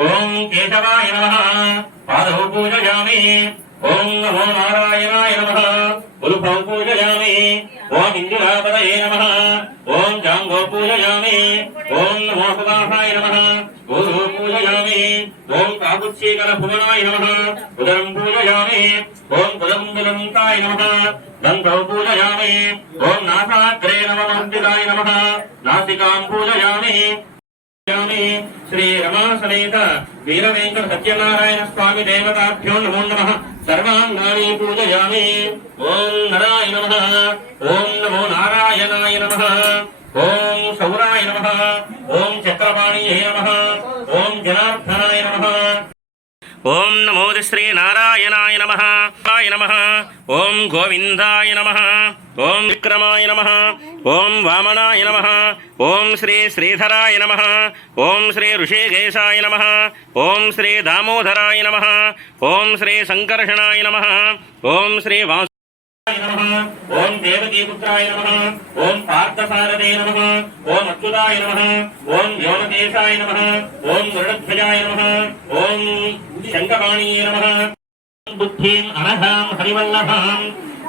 ఓం కేశవాయ నమ. పాదౌ పూజయామి. ఓం నమో నారాయణాయ నమ. ఉలుపౌ పూజయామి. ఓం ఇందిరాపదయే నమ. ఓం జాంగో పూజయామి. ఓం నమో సుదాసాయ నమ. గురు పూజయామి. ఓం కాపుచ్చీకర భువనాయ నమ. ఉదరం పూజయామి. ఓం కులం కులంబులంతాయ నమ. దంతౌ పూజయామి. ఓం నాసాగ్రే నమ మందిరాయ నమ. నాసికాం పూజయామి. శ్రీ రమా సమేత వీర వెంకట సత్యనారాయణ స్వామి దేవతాభ్యో నమో నమ సర్వాంగాని పూజయామి ఓం నరాయ నమ ఓం నమో నారాయణాయ నమ ఓం సౌరాయ నమ ఓం చక్రపాణియే నమ ఓం జనార్దన ఓం నమో శ్రీ నారాయణాయ నమ. నమ. ఓం గోవిందాయ నమ. ఓం విక్రమాయ నమ. ఓం వామనాయ నమ. ఓం శ్రీ శ్రీధరాయ నమ. ఓం శ్రీ ఋషికేశాయ నమ. ఓం శ్రీ దామోదరాయ నమ. ఓం శ్రీ సంకర్షణాయ నమ. ఓం శ్రీ వాసు నమః. ఓం దేవకీపుత్రాయ నమ. ఓం పార్థసారదే నమ. ఓం అచ్యుతాయ నమ. ఓం వ్యోమకేశాయ నమ. ఓం గరుడధ్వజాయ నమ. ఓం శంఖపాణీయ నమ. బుద్ధిం అనఘాం హరివల్లభాం.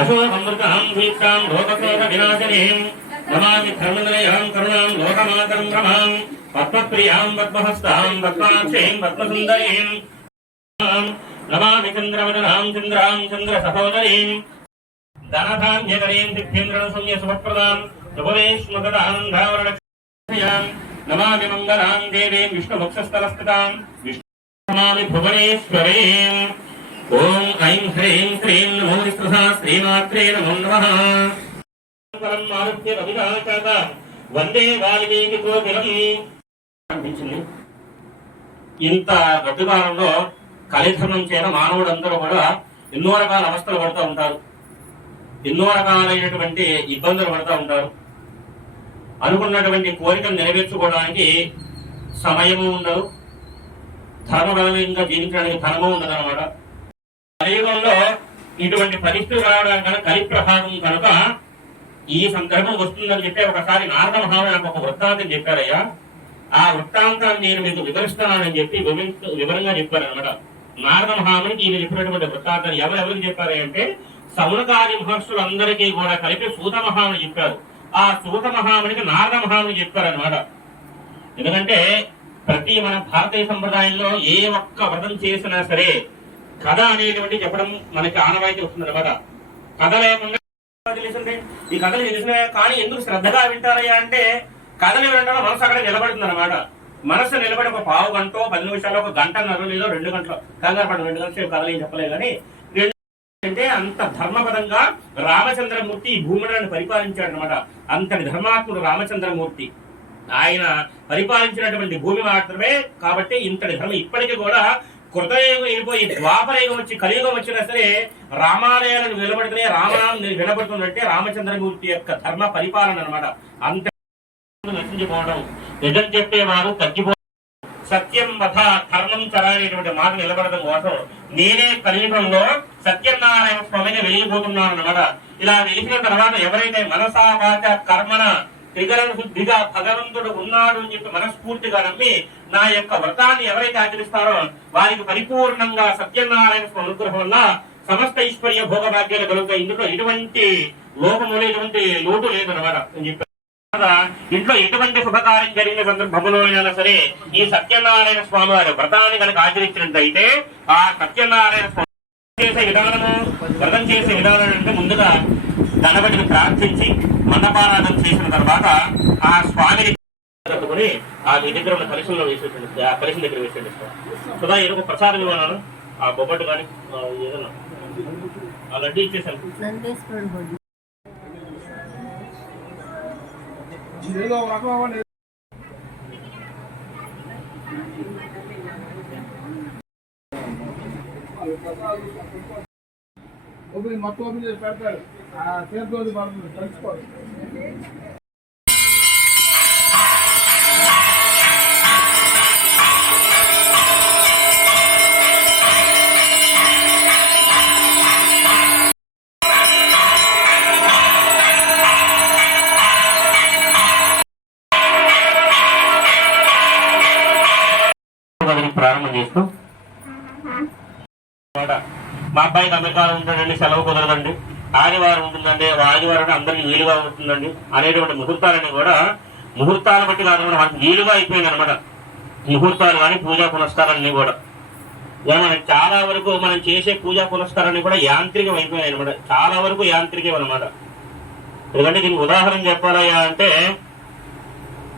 అశోకమృతాం దీప్తాం లోకశోక వినాశనీం నమామి ధర్మనిలయాం కరుణాం లోకమాతరం రమాం. పద్మప్రియాం పద్మహస్తాం పద్మాక్షీం పద్మసుందరీం. నమామి చంద్రవదనాం చంద్రాం చంద్ర సహోదరీం ధనధాన్యకరీం సిద్ధింద్రణ సంయ శుభప్రదాం ఉపవేశ్మగదానందావరణయాం నమామి మంగళాం దేవీం విష్ణుభక్షస్థలస్థితాం విష్ణు భువనేశ్వరీం ఓం ఐం హ్రీం శ్రీం నమో శ్రీమాత్రే నమో నమః వందే వాల్మీకి కోకిలం అనిపించింది ఇంత గడ్డుకాలంలో కలిధర్మం చేత మానవుడందరూ కూడా ఎన్నో రకాల అవస్థలు పడుతూ ఉంటారు. ఎన్నో రకాలైనటువంటి ఇబ్బందులు పడుతూ ఉంటారు. అనుకున్నటువంటి కోరికలు నెరవేర్చుకోవడానికి సమయము ఉండదు. ధర్మబలంగా జీవించడానికి ధర్మం ఉండదు అనమాట కలియుగంలో ఇటువంటి పరిస్థితి రావడానికి కనుక కలి ప్రభావం కనుక ఈ సందర్భం వస్తుందని చెప్పి ఒకసారి నారద మహారాజు నాకు ఒక వృత్తాంతం చెప్పారయ్యా. ఆ వృత్తాంతాన్ని నేను మీకు వివరిస్తున్నానని చెప్పి వివరించ వివరంగా చెప్పారనమాట నారద మహామునికి ఈయన చెప్పినటువంటి వృత్తాంతాన్ని ఎవరెవరికి చెప్పారంటే సౌనకాది మహర్షులందరికీ కూడా కలిపి సూత మహాముని చెప్పారు. ఆ సూత మహామునికి నారద మహాముని చెప్పారనమాట ఎందుకంటే ప్రతి మన భారతీయ సంప్రదాయంలో ఏ ఒక్క వ్రతం చేసినా సరే కథ అనేటువంటి చెప్పడం మనకి ఆనవాయితీ వస్తుంది అనమాట కథ లేకుండా తెలిసిందే ఈ కథలు తెలిసినా కానీ ఎందుకు శ్రద్ధగా వింటారయ్యా అంటే కథలు వినడం మనసు అక్కడ నిలబడుతుంది అనమాట మనసు నిలబడి ఒక పావు గంట పది నిమిషాలు ఒక గంటన్నర లేదో రెండు గంటలు కంగారు పడ రెండు గంటలు కథలు ఏం చెప్పలేదు కానీ అంటే అంత ధర్మపరంగా రామచంద్రమూర్తి ఈ భూమిని పరిపాలించాడు అనమాట అంతటి ధర్మాత్ముడు రామచంద్రమూర్తి. ఆయన పరిపాలించినటువంటి భూమి మాత్రమే కాబట్టి ఇంతటి ధర్మం ఇప్పటికీ కూడా కృతయుగం వెళ్ళిపోయి ద్వాపరయుగం వచ్చి కలియుగం వచ్చినా సరే రామాలయాలను నిలబడితేనే రామనామం వినబడుతుందంటే రామచంద్రమూర్తి యొక్క ధర్మ పరిపాలన అన్నమాట. అంత నశించిపోవడం. నిజం చెప్పేవారు తగ్గిపో సత్యం వధ ధర్మం చర అనేటువంటి మాట నిలబడడం కోసం నేనే కలియుగంలో సత్యనారాయణ స్వామిని వెళ్ళిపోతున్నాను అన్నమాట ఇలా వెళ్ళిన తర్వాత ఎవరైతే మనసా వాచ కర్మన త్రిగరణ శుద్ధిగా భగవంతుడు ఉన్నాడు అని చెప్పి మనస్ఫూర్తిగా నమ్మి నా యొక్క వ్రతాన్ని ఎవరైతే ఆచరిస్తారో వారికి పరిపూర్ణంగా సత్యనారాయణ స్వామి అనుగ్రహం వల్ల సమస్త ఐశ్వర్య భోగభాగ్యాలు కలుగుతాయి. ఇందులో ఎటువంటి లోపములు ఎటువంటి లోటు లేదన్నమాట అని చెప్పి ఇంట్లో ఎటువంటి శుభకార్యం జరిగిన సందర్భంలో అయినా సరే ఈ సత్యనారాయణ స్వామి వారి వ్రతాన్ని కనుక ఆచరించినట్లయితే ఆ సత్యనారాయణ స్వామి చేసే విధానము వ్రతం చేసే విధానం అంటే ముందుగా గణపతిని ప్రార్థించి మండపారాధన చేసిన తర్వాత ఆ స్వామిని కట్టుకుని ఆ మీ దగ్గర ఉన్న ఆ కలిసి దగ్గర వేసేయండి సుధా ఏదో ఒక ప్రసాదం ఇవ్వనాను ఆ బొబ్బట్టు కానీ ఏదన్నా? ఆ ఇచ్చేసాను. ఇదేదో ఒక రకమైన ఓపెన్ మొత్తం ఓపెన్ చేసి పెడతారు ఆ చేతితో పడుతుంది తెలుసుకోవాలి ప్రారంభం చేస్తాం. మా అబ్బాయికి అమెరికాలో ఉంటాడండి సెలవు కుదరదండి. ఆదివారం ఉంటుందండి ఆదివారం అందరికి వీలుగా ఉంటుందండి అనేటువంటి ముహూర్తాలన్నీ కూడా ముహూర్తాలను బట్టి కాకుండా మనకి వీలుగా అయిపోయింది అనమాట ముహూర్తాలు కానీ పూజా పునస్కారాలన్నీ కూడా. ఇలా మనం చాలా వరకు మనం చేసే పూజా పునస్కారాన్ని కూడా యాంత్రికం అయిపోయాయి అనమాట చాలా వరకు యాంత్రికం అనమాట ఎందుకంటే దీనికి ఉదాహరణ చెప్పాలయ్యా అంటే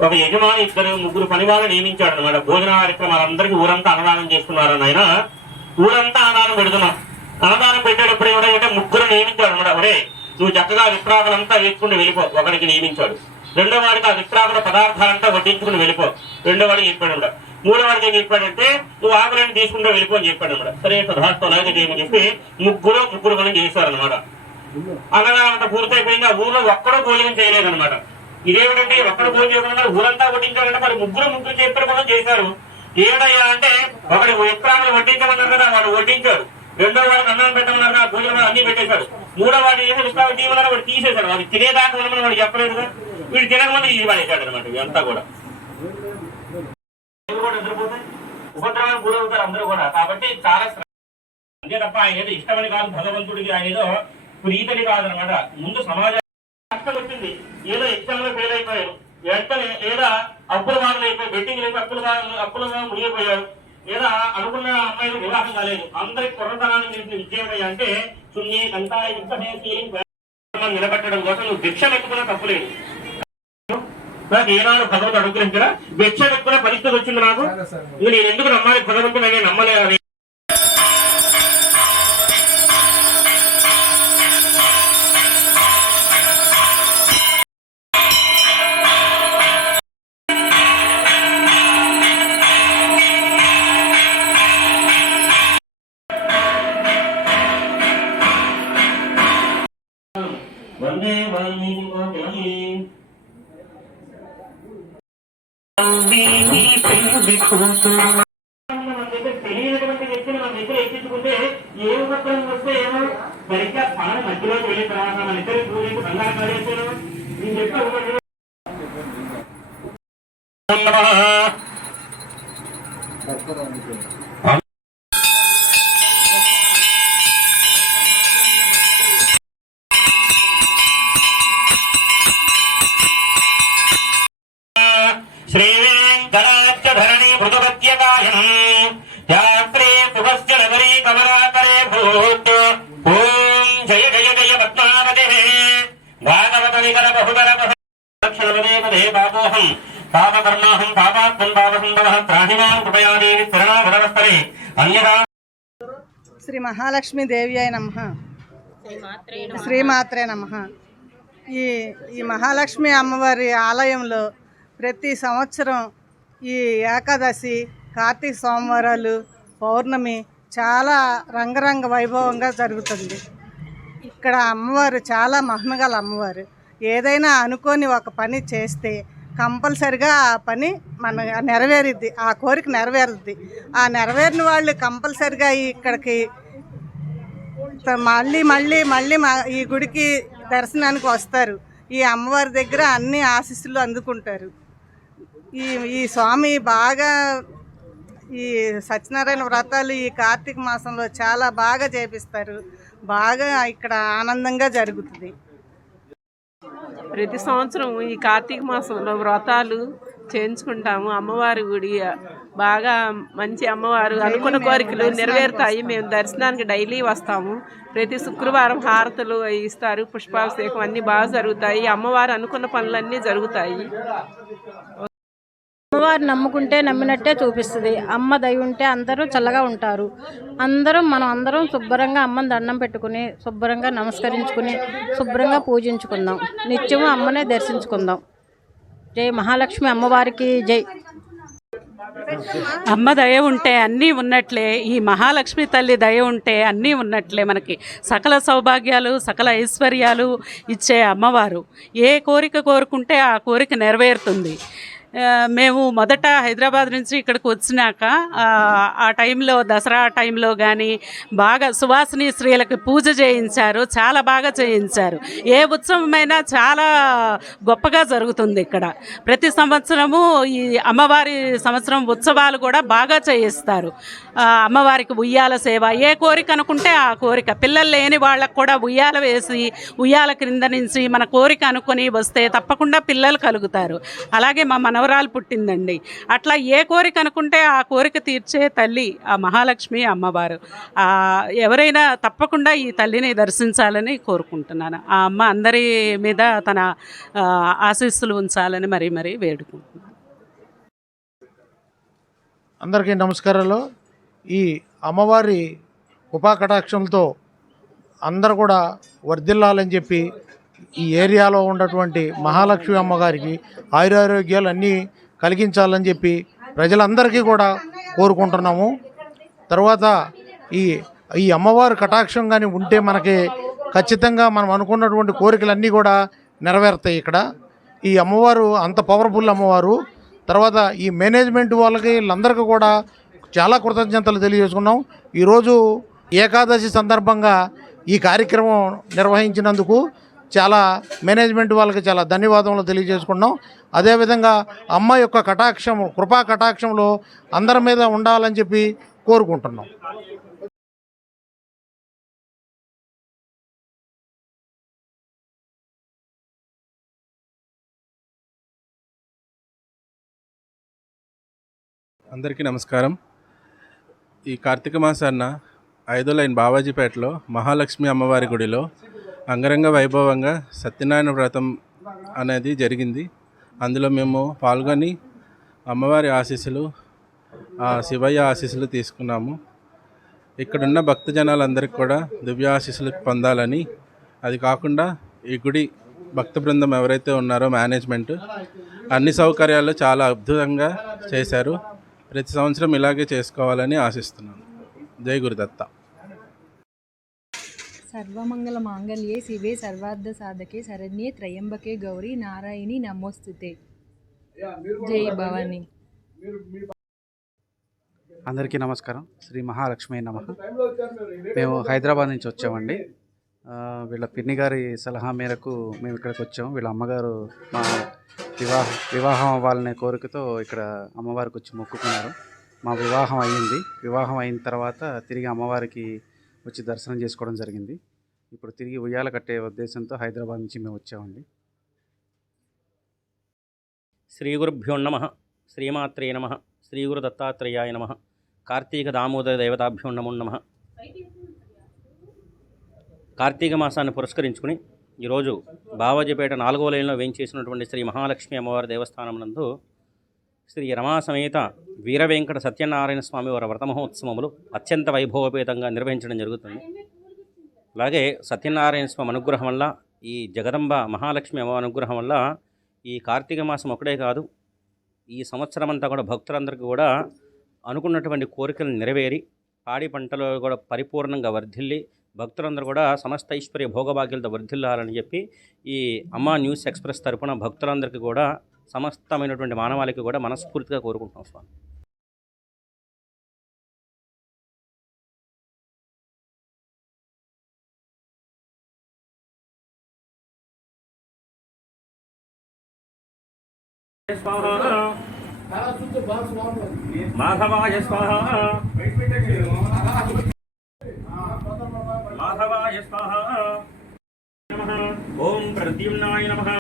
ఒక యజమాని ఇద్దరు ముగ్గురు పని వాళ్ళు నియమించాడు అనమాట భోజన కార్యక్రమాలందరికీ ఊరంతా అన్నదానం చేస్తున్నారు ఆయన. ఊరంతా అన్నదానం పెడుతున్నాం. అన్నదానం పెట్టేటప్పుడు ఏమిటంటే ముగ్గురు నియమించాడు అనమాట ఒరే నువ్వు చక్కగా విత్రాకులంతా వేసుకుని వెళ్ళిపో. ఒకరికి నియమించాడు. రెండో వాడికి ఆ విత్రాకుల పదార్థాలంతా వడ్డించుకుని వెళ్ళిపో. రెండో వాడికి చెప్పాడు అనమాట మూడో వాడికి ఏం చెప్పాడంటే నువ్వు ఆకులను తీసుకుంటూ వెళ్ళిపో అని చెప్పాడు అనమాట సరే తదాస్తు అలాగే చేయమని చెప్పి ముగ్గురు ముగ్గురు పని చేశారు అనమాట అన్నదానం అంతా పూర్తయిపోయింది. ఆ ఊర్లో ఒక్కడో భోజనం చేయలేదన్నమాట. ఇదేమిటంటే ఒక్కడు భోజనం చేయకుండా ఊరంతా వడ్డించారంటే మరి ముగ్గురు ముగ్గురు చెప్పిన పనులు చేశారు. ఏమిటయ్యా అంటే ఒకటి విప్రాణాలు వడ్డించమన్నారు కదా వాడు వడ్డించారు రెండో వాడికి అన్నం పెట్టమన్నారు కదా భోజనం అన్ని పెట్టేశారు మూడో వాడు ఏమి విశ్రాంతి తీయమన్నారు వాడు తీసేశారు వాడు తినేదాకా ఉండమని వాడు చెప్పలేదుగా. వీడు తినకముందు ఇది పడేశాడు అనమాట ఇదంతా కూడా. ఎవరు ఉపద్రవానికి గురవుతారు అందరూ కూడా. కాబట్టి చాలా అంతే తప్ప ఆయన ఏదో ఇష్టమని కాదు భగవంతుడికి ఆయన ఏదో ప్రీతని కాదనమాట ముందు సమాజం కష్టం వచ్చింది ఏదో ఎగ్జామ్లో ఫెయిల్ అయిపోయారు. వెంటనే లేదా అప్పుల బాధలు అయిపోయి బెట్టింగ్ లేక అప్పుల బాధలు అప్పులుగా మునిగిపోయారు. లేదా అనుకున్న అమ్మాయిలు వివాహం కాలేదు. అందరికి కుర్రతనాన్ని నేర్పిన విద్య అంటే సున్ని కంటాయి విత్తనేసి నిలబెట్టడం కోసం నువ్వు భిక్ష పెట్టుకున్న తప్పులేదు నాకు ఏనాడు భగవంతుడు అనుగ్రహించరా భిక్ష పెట్టుకునే పరిస్థితి వచ్చింది నాకు? నేను ఎందుకు నమ్మాలి? భగవంతుడు నేను తెలియనటువంటి వ్యక్తిని మన దగ్గర ఎక్కించుకుంటే ఏ ఉపద్రవం వస్తే ఏమో సరిగ్గా పని మధ్యలోకి వెళ్ళిన తర్వాత మన ఇద్దరి పూజకి బంగారు పడేసాను నేను చెప్పే ఒకటి భరణి మృదుపత్యకాయనం యాత్రే శుభస్య నగరీ కమలాకరే భూత్. ఓం జయ జయ జయ పద్మావతి. భాగవత నికర బహుధర లక్షణపదే పదే పాపోహం పాపకర్మాహం పాపాత్మం పాపసంభవ త్రాహిమాం కృపయాదేవి శరణాభరవస్తరే అన్యథా శ్రీ మహాలక్ష్మి దేవి అయి నమ. శ్రీమాత్రే నమ. ఈ ఈ మహాలక్ష్మి అమ్మవారి ఆలయంలో ప్రతి సంవత్సరం ఈ ఏకాదశి కార్తీక సోమవారాలు పౌర్ణమి చాలా రంగరంగ వైభవంగా జరుగుతుంది. ఇక్కడ అమ్మవారు చాలా మహిమగల అమ్మవారు. ఏదైనా అనుకొని ఒక పని చేస్తే కంపల్సరిగా ఆ పని మన నెరవేరుద్ది ఆ కోరిక నెరవేరుద్ది. ఆ నెరవేరిన వాళ్ళు కంపల్సరిగా ఇక్కడికి మళ్ళీ మళ్ళీ మళ్ళీ మా ఈ గుడికి దర్శనానికి వస్తారు. ఈ అమ్మవారి దగ్గర అన్ని ఆశీస్సులు అందుకుంటారు. ఈ ఈ స్వామి బాగా ఈ సత్యనారాయణ వ్రతాలు ఈ కార్తీక మాసంలో చాలా బాగా చేపిస్తారు. బాగా ఇక్కడ ఆనందంగా జరుగుతుంది. ప్రతి సంవత్సరం ఈ కార్తీక మాసంలో వ్రతాలు చేయించుకుంటాము. అమ్మవారి గుడి బాగా మంచి అమ్మవారు అనుకున్న కోరికలు నెరవేరుతాయి. మేము దర్శనానికి డైలీ వస్తాము. ప్రతి శుక్రవారం హారతులు అవి ఇస్తారు. పుష్పాభిషేకం అన్నీ బాగా జరుగుతాయి. అమ్మవారు అనుకున్న పనులన్నీ జరుగుతాయి. అమ్మవారు నమ్ముకుంటే నమ్మినట్టే చూపిస్తుంది. అమ్మ దయ ఉంటే అందరూ చల్లగా ఉంటారు. అందరం మనం అందరం శుభ్రంగా అమ్మని దండం పెట్టుకుని శుభ్రంగా నమస్కరించుకుని శుభ్రంగా పూజించుకుందాం. నిత్యము అమ్మనే దర్శించుకుందాం. జై మహాలక్ష్మి అమ్మవారికి జై. అమ్మ దయ ఉంటే అన్నీ ఉన్నట్లే ఈ మహాలక్ష్మి తల్లి దయ ఉంటే అన్నీ ఉన్నట్లే మనకి. సకల సౌభాగ్యాలు సకల ఐశ్వర్యాలు ఇచ్చే అమ్మవారు. ఏ కోరిక కోరుకుంటే ఆ కోరిక నెరవేరుతుంది. మేము మొదట హైదరాబాద్ నుంచి ఇక్కడికి వచ్చినాక ఆ, టైంలో దసరా టైంలో కానీ బాగా సువాసిని స్త్రీలకు పూజ చేయించారు చాలా బాగా చేయించారు. ఏ ఉత్సవమైనా చాలా గొప్పగా జరుగుతుంది ఇక్కడ. ప్రతి సంవత్సరము ఈ అమ్మవారి సంవత్సరం ఉత్సవాలు కూడా బాగా చేయిస్తారు. అమ్మవారికి ఉయ్యాల సేవ ఏ కోరిక అనుకుంటే ఆ కోరిక. పిల్లలు లేని వాళ్ళకు కూడా ఉయ్యాల వేసి ఉయ్యాల క్రింద నుంచి మన కోరిక అనుకొని వస్తే తప్పకుండా పిల్లలు కలుగుతారు. అలాగే మా మనవరాలు పుట్టిందండి. అట్లా ఏ కోరిక అనుకుంటే ఆ కోరిక తీర్చే తల్లి ఆ మహాలక్ష్మి అమ్మవారు. ఎవరైనా తప్పకుండా ఈ తల్లిని దర్శించాలని కోరుకుంటున్నాను. ఆ అమ్మ అందరి మీద తన ఆశీస్సులు ఉంచాలని మరీ మరీ వేడుకుంటున్నాను. అందరికీ నమస్కారాలు. ఈ అమ్మవారి కృపాకటాక్షంతో అందరు కూడా వర్ధిల్లాలని చెప్పి ఈ ఏరియాలో ఉన్నటువంటి మహాలక్ష్మి అమ్మగారికి ఆయురారోగ్యాలు అన్నీ కలిగించాలని చెప్పి ప్రజలందరికీ కూడా కోరుకుంటున్నాము. తర్వాత ఈ ఈ అమ్మవారు కటాక్షం కానీ ఉంటే మనకి ఖచ్చితంగా మనం అనుకున్నటువంటి కోరికలన్నీ కూడా నెరవేరుతాయి ఇక్కడ. ఈ అమ్మవారు అంత పవర్ఫుల్ అమ్మవారు. తర్వాత ఈ మేనేజ్మెంట్ వాళ్ళకి వీళ్ళందరికీ కూడా చాలా కృతజ్ఞతలు తెలియజేసుకున్నాం. ఈరోజు ఏకాదశి సందర్భంగా ఈ కార్యక్రమం నిర్వహించినందుకు చాలా మేనేజ్మెంట్ వాళ్ళకి చాలా ధన్యవాదములు తెలియజేసుకున్నాం అదేవిధంగా అమ్మ యొక్క కటాక్షం కృపా కటాక్షంలో అందరి మీద ఉండాలని చెప్పి కోరుకుంటున్నాం. అందరికీ నమస్కారం. ఈ కార్తీక మాసాన్న ఐదో లైన్ బావాజీపేటలో మహాలక్ష్మి అమ్మవారి గుడిలో అంగరంగ వైభవంగా సత్యనారాయణ వ్రతం అనేది జరిగింది. అందులో మేము పాల్గొని అమ్మవారి ఆశీస్సులు శివయ్య ఆశీస్సులు తీసుకున్నాము. ఇక్కడున్న భక్త జనాలందరికీ కూడా దివ్య ఆశీస్సులు పొందాలని. అది కాకుండా ఈ గుడి భక్త బృందం ఎవరైతే ఉన్నారో మేనేజ్మెంట్ అన్ని సౌకర్యాలు చాలా అద్భుతంగా చేశారు. ప్రతి సంవత్సరం ఇలాగే చేసుకోవాలని ఆశిస్తున్నాను. జై గురుదత్త. సర్వమంగళ మాంగళ్యే శివే సర్వార్థ సాధకే శరణ్యే త్రయంబకే గౌరీ నారాయణి నమోస్తుతే. జై భవాని. అందరికీ నమస్కారం. శ్రీ మహాలక్ష్మి నమ. మేము హైదరాబాద్ నుంచి వచ్చామండి. వీళ్ళ పిన్ని గారి సలహా మేరకు మేము ఇక్కడికి వచ్చాము వీళ్ళ అమ్మగారు మా వివాహ వివాహం అవ్వాలనే కోరికతో ఇక్కడ అమ్మవారికి వచ్చి మొక్కుకున్నారు. మా వివాహం అయ్యింది. వివాహం అయిన తర్వాత తిరిగి అమ్మవారికి వచ్చి దర్శనం చేసుకోవడం జరిగింది. ఇప్పుడు తిరిగి ఉయ్యాల కట్టే ఉద్దేశంతో హైదరాబాద్ నుంచి మేము వచ్చామండి. శ్రీ గురుభ్యో నమ. శ్రీమాత్రే నమ. శ్రీ గురు దత్తాత్రేయాయ నమ. కార్తీక దామోదర దేవతాభ్యో నమో నమ. కార్తీక మాసాన్ని పురస్కరించుకుని ఈరోజు బావాజీపేట నాలుగో లైన్లో వేయించేసినటువంటి శ్రీ మహాలక్ష్మి అమ్మవారి దేవస్థానం నందు శ్రీ రమా సమేత వీరవెంకట సత్యనారాయణ స్వామి వారి వ్రత మహోత్సవములు అత్యంత వైభవపేతంగా నిర్వహించడం జరుగుతుంది. అలాగే సత్యనారాయణ స్వామి అనుగ్రహం వల్ల ఈ జగదంబ మహాలక్ష్మి అమ్మ అనుగ్రహం వల్ల ఈ కార్తీక మాసం ఒకటే కాదు ఈ సంవత్సరం అంతా కూడా భక్తులందరికీ కూడా అనుకున్నటువంటి కోరికలు నెరవేరి పాడి పంటలు కూడా పరిపూర్ణంగా వర్ధిల్లి భక్తులందరూ కూడా సమస్త ఐశ్వర్య భోగభాగ్యాలతో వర్ధిల్లాలని చెప్పి ఈ అమ్మా న్యూస్ ఎక్స్ప్రెస్ తరపున భక్తులందరికీ కూడా సమస్తమైనటువంటి మానవాళికి కూడా మనస్ఫూర్తిగా కోరుకుంటున్నాం స్వామి. మాధవాయ స్వాహ. మాధవాయ స్వాహ. ఓం ప్రద్యుమ్నాయ నమ.